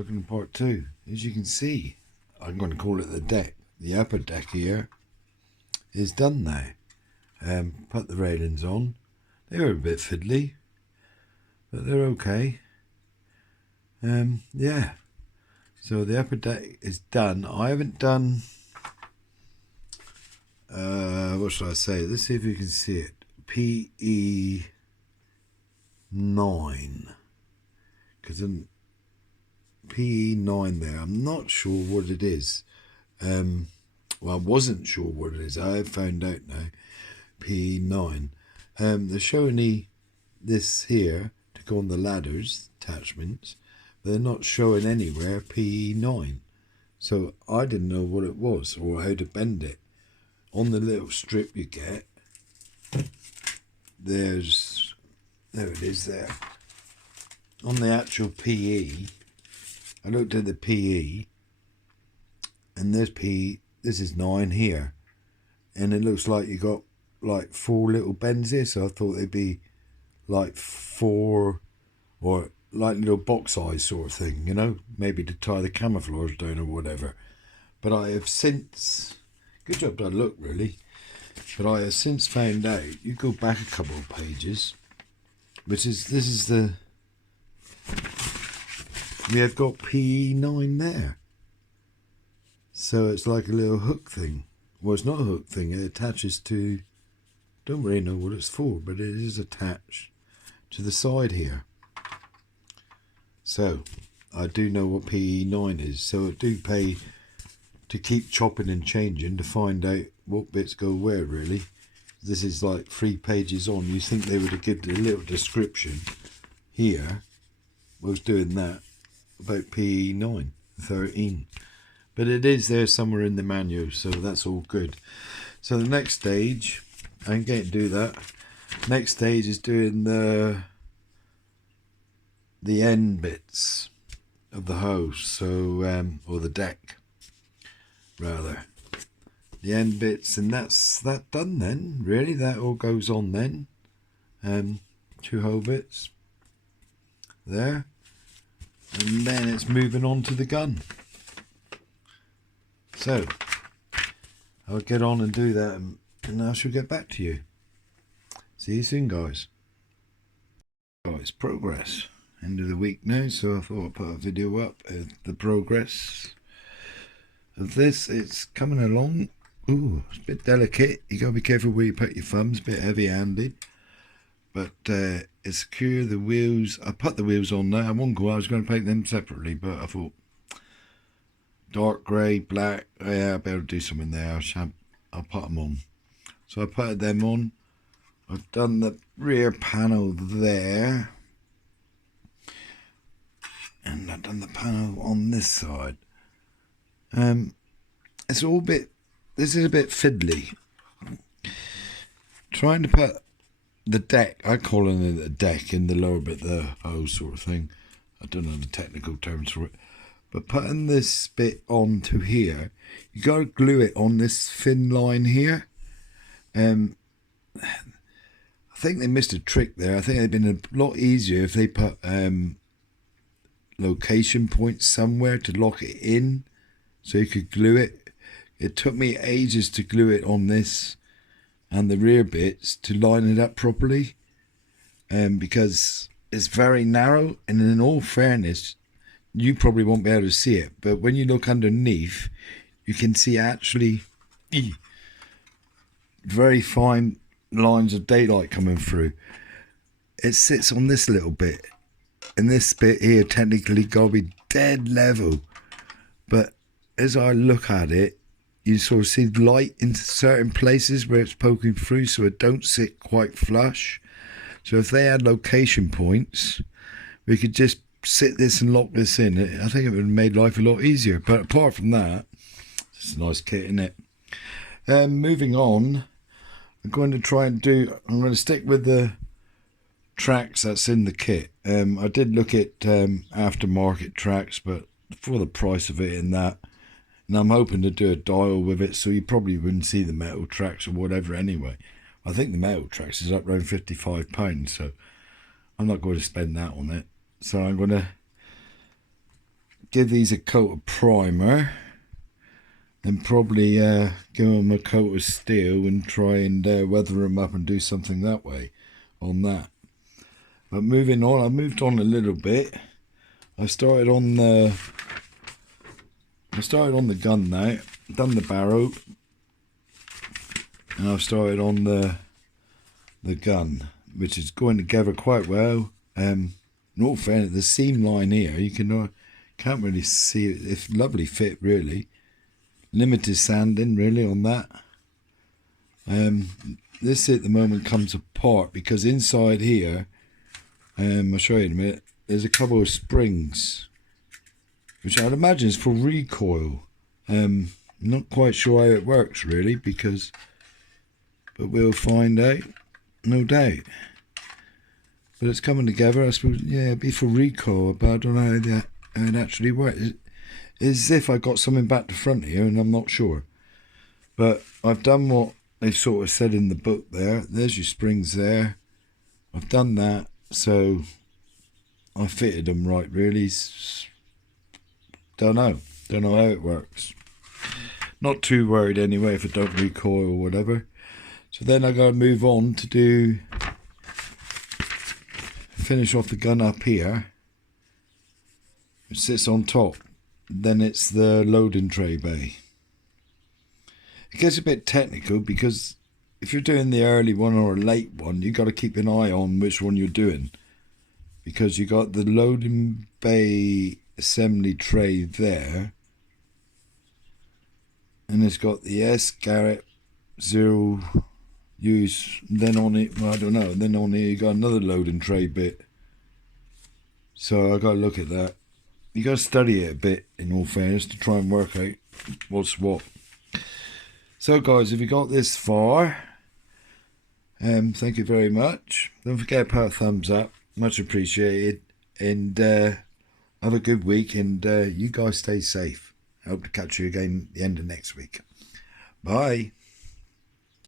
Looking at part two. As you can see, I'm going to call it the deck. The upper deck here is done now. Put the railings on. They were a bit fiddly, but they're okay. Yeah. So the upper deck is done. I haven't done. What should I say? Let's see if you can see it. PE9. Because PE9 there. I'm not sure what it is. Well, I wasn't sure what it is. I have found out now. PE9. They're showing me this here to go on the ladders attachments. They're not showing anywhere PE9. So I didn't know what it was or how to bend it. On the little strip you get, there it is there. On the actual PE, I looked at the PE, and there's PE, this is 9 here. And it looks like you got like 4 little bends here, so I thought they'd be like 4 or like little box eyes sort of thing, you know, maybe to tie the camouflage down or whatever. But I have since, good job done, look really, but I have since found out, you go back a couple of pages, which is, this is the, we have got PE9 there. So it's like a little hook thing. Well, it's not a hook thing, it attaches to, don't really know what it's for, but it is attached to the side here. So I do know what PE9 is, so I do pay to keep chopping and changing to find out what bits go where really. This is like 3 pages on. You think they would have given a little description here. I was doing that about PE9 13, but it is there somewhere in the manual, so that's all good. So the next stage, I ain't going to do that. Next stage is doing the end bits of the hose, so or the deck rather, the end bits, and that's that done then really. That all goes on then. 2 hole bits there, and then it's moving on to the gun. So I'll get on and do that, and I shall get back to you. See you soon, guys. Oh, it's progress. End of the week now, so I thought I'd put a video up of the progress of this. It's coming along. Ooh, it's a bit delicate. You gotta be careful where you put your thumbs, a bit heavy-handed. But it's secure. The wheels, I put the wheels on there. I won't go, I was going to paint them separately, but I thought dark grey, black, yeah, I better do something there. I'll put them on. So I put them on. I've done the rear panel there. And I've done the panel on this side. It's all this is a bit fiddly. Trying to put the deck, I call it a deck, in the lower bit, the hose sort of thing. I don't know the technical terms for it. But putting this bit onto here, you got to glue it on this thin line here. I think they missed a trick there. I think it'd been a lot easier if they put location points somewhere to lock it in so you could glue it. It took me ages to glue it on this and the rear bits to line it up properly, because it's very narrow, and in all fairness you probably won't be able to see it, but when you look underneath you can see actually very fine lines of daylight coming through. It sits on this little bit, and this bit here technically got to be dead level, but as I look at it, you sort of see light in certain places where it's poking through, so it don't sit quite flush. So if they had location points, we could just sit this and lock this in. I think it would have made life a lot easier. But apart from that, it's a nice kit, isn't it? Moving on, I'm going to stick with the tracks that's in the kit. I did look at aftermarket tracks, but for the price of it and that, and I'm hoping to do a dial with it, so you probably wouldn't see the metal tracks or whatever anyway. I think the metal tracks is up around £55, so I'm not going to spend that on it. So I'm going to give these a coat of primer, and probably give them a coat of steel and try and weather them up and do something that way on that. But moving on, I moved on a little bit. I started on the gun now. Done the barrow, and I've started on the gun, which is going together quite well. In all fairness, the seam line here, you can't really see it. It's lovely fit, really. Limited sanding, really, on that. This at the moment comes apart because inside here, I'll show you in a minute, there's a couple of springs, which I'd imagine is for recoil. Not quite sure how it works, really, but we'll find out, no doubt. But it's coming together, I suppose. Yeah, it'd be for recoil, but I don't know how it actually works. It's as if I got something back to front here, and I'm not sure. But I've done what they've sort of said in the book there. There's your springs there. I've done that, so I fitted them right, really. Don't know how it works. Not too worried anyway if I don't recoil or whatever. So then I got to move on to finish off the gun up here, which sits on top. Then it's the loading tray bay. It gets a bit technical because if you're doing the early one or a late one, you got to keep an eye on which one you're doing, because you got the loading bay assembly tray there, and it's got the Garat 0 use. Then on it, well, I don't know. Then on here you got another loading tray bit. So I got to look at that. You got to study it a bit, in all fairness, to try and work out what's what. So guys, if you got this far, thank you very much. Don't forget to put a thumbs up, much appreciated. And have a good week, and you guys stay safe. I hope to catch you again at the end of next week. Bye.